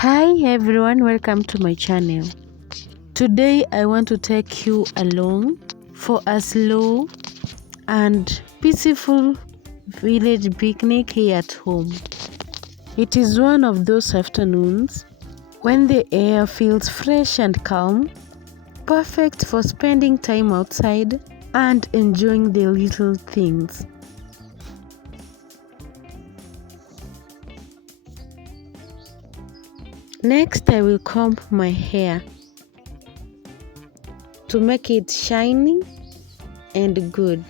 Hi everyone, welcome to my channel. Today I want to take you along for a slow and peaceful village picnic here at home. It is one of those afternoons when the air feels fresh and calm, perfect for spending time outside and enjoying the little things. Next, I will comb my hair to make it shiny and good.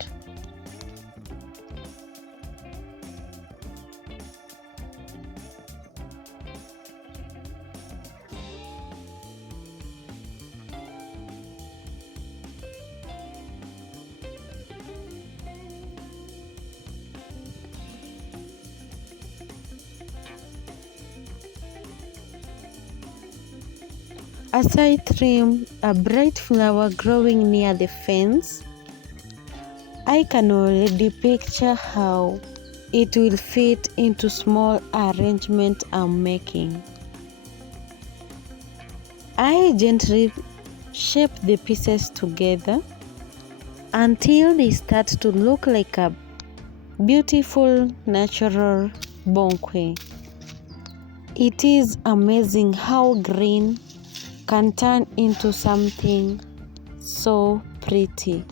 As I trim a bright flower growing near the fence, I can already picture how it will fit into small arrangement I'm making. I gently shape the pieces together until they start to look like a beautiful natural bouquet. It is amazing how green can turn into something so pretty.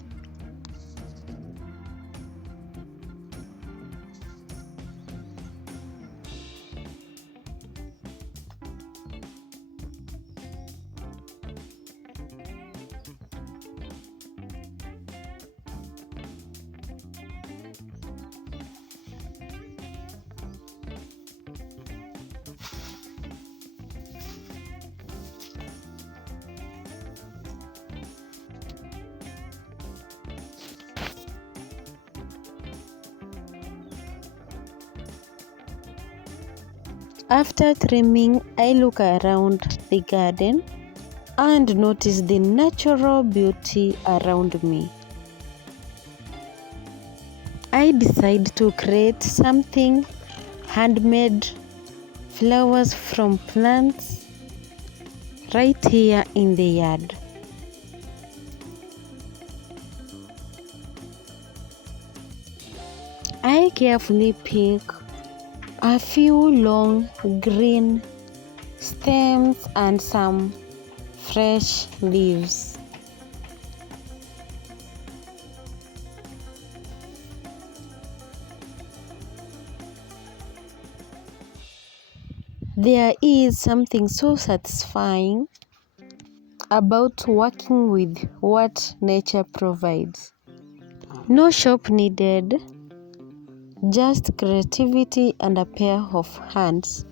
After trimming, I look around the garden and notice the natural beauty around me. I decide to create something handmade, flowers from plants right here in the yard. I carefully pick a few long green stems and some fresh leaves. There is something so satisfying about working with what nature provides. No shop needed, just creativity and a pair of hands.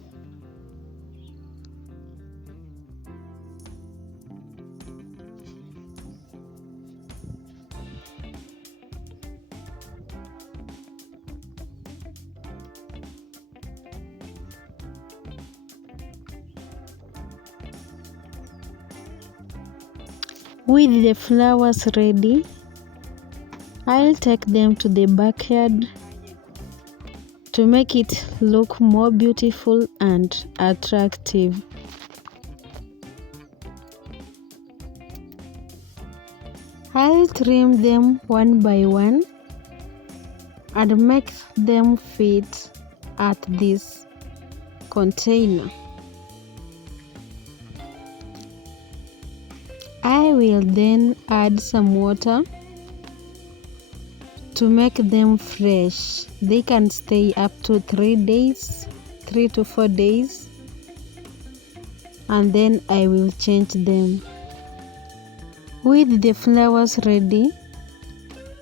With the flowers ready, I'll take them to the backyard to make it look more beautiful and attractive. I'll trim them one by one and make them fit at this container. I will then add some water to make them fresh. They can stay up to 3 to 4 days, and then I will change them. With the flowers ready,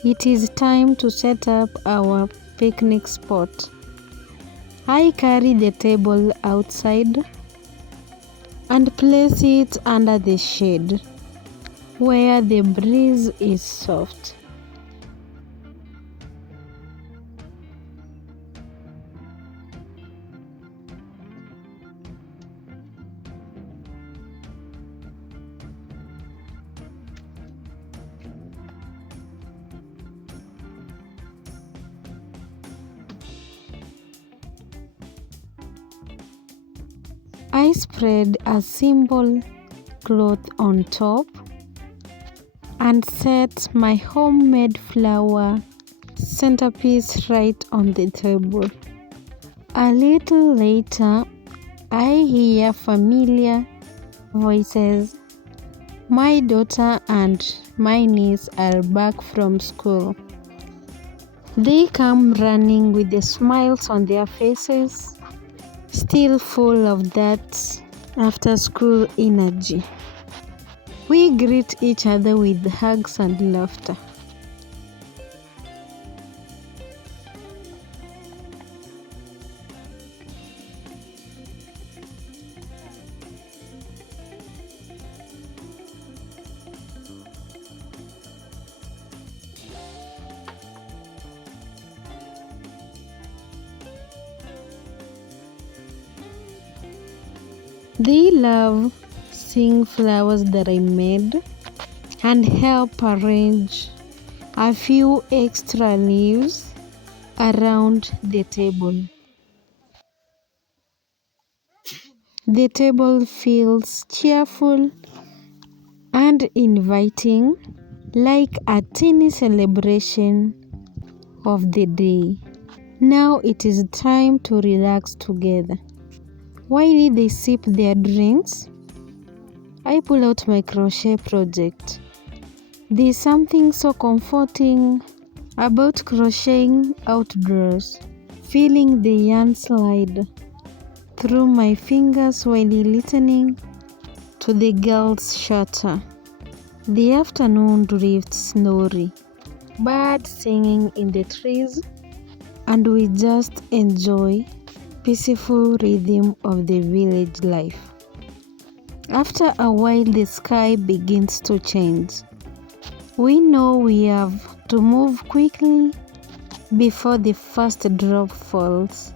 it is time to set up our picnic spot. I carry the table outside and place it under the shade where the breeze is soft. I spread a simple cloth on top and set my homemade flower centerpiece right on the table. A little later, I hear familiar voices. My daughter and my niece are back from school. They come running with the smiles on their faces, still full of that after-school energy. We greet each other with hugs and laughter. They love seeing flowers that I made and help arrange a few extra leaves around the table. The table feels cheerful and inviting, like a teeny celebration of the day. Now it is time to relax together. While they sip their drinks, I pull out my crochet project. There's something so comforting about crocheting outdoors, feeling the yarn slide through my fingers while listening to the girls chatter. The afternoon drifts snowy, birds singing in the trees, and we just enjoy peaceful rhythm of the village life. After a while, the sky begins to change. We know we have to move quickly before the first drop falls.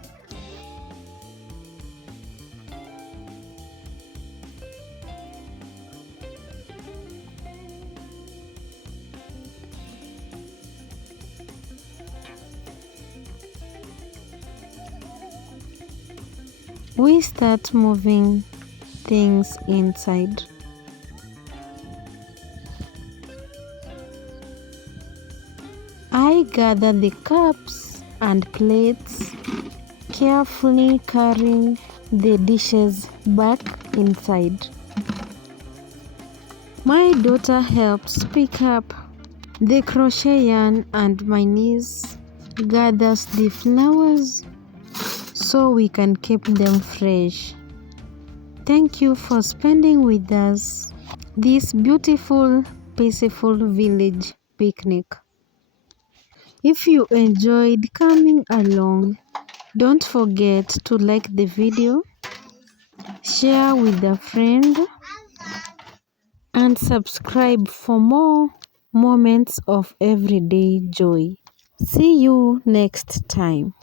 We start moving things inside. I gather the cups and plates, carefully carrying the dishes back inside. My daughter helps pick up the crochet yarn and my niece gathers the flowers so we can keep them fresh. Thank you for spending with us this beautiful, peaceful village picnic. If you enjoyed coming along, don't forget to like the video, share with a friend, and subscribe for more moments of everyday joy. See you next time.